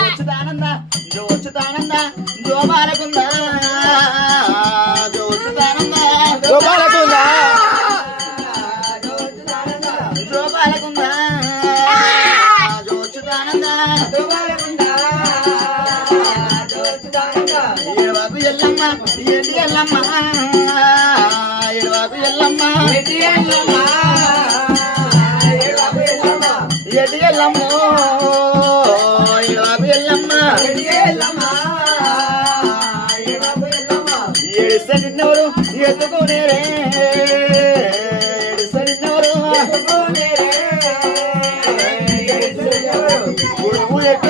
జోబాలకుందా జోచుదానందా జోబాలకుందా జోబాలకుందా జోచుదానందా ఏడుబాబు ఎల్లమ్మ ఏంటి ఎల్లమ్మ ఏడుబాబు ఎల్లమ్మ ఎటి ఎల్లమ్మ ఏడుబాబు ఎల్లమ్మ ఏడుసరినవరు ఎత్తుకునేరే ఏడుసరినవరు గురువు ఎట్టు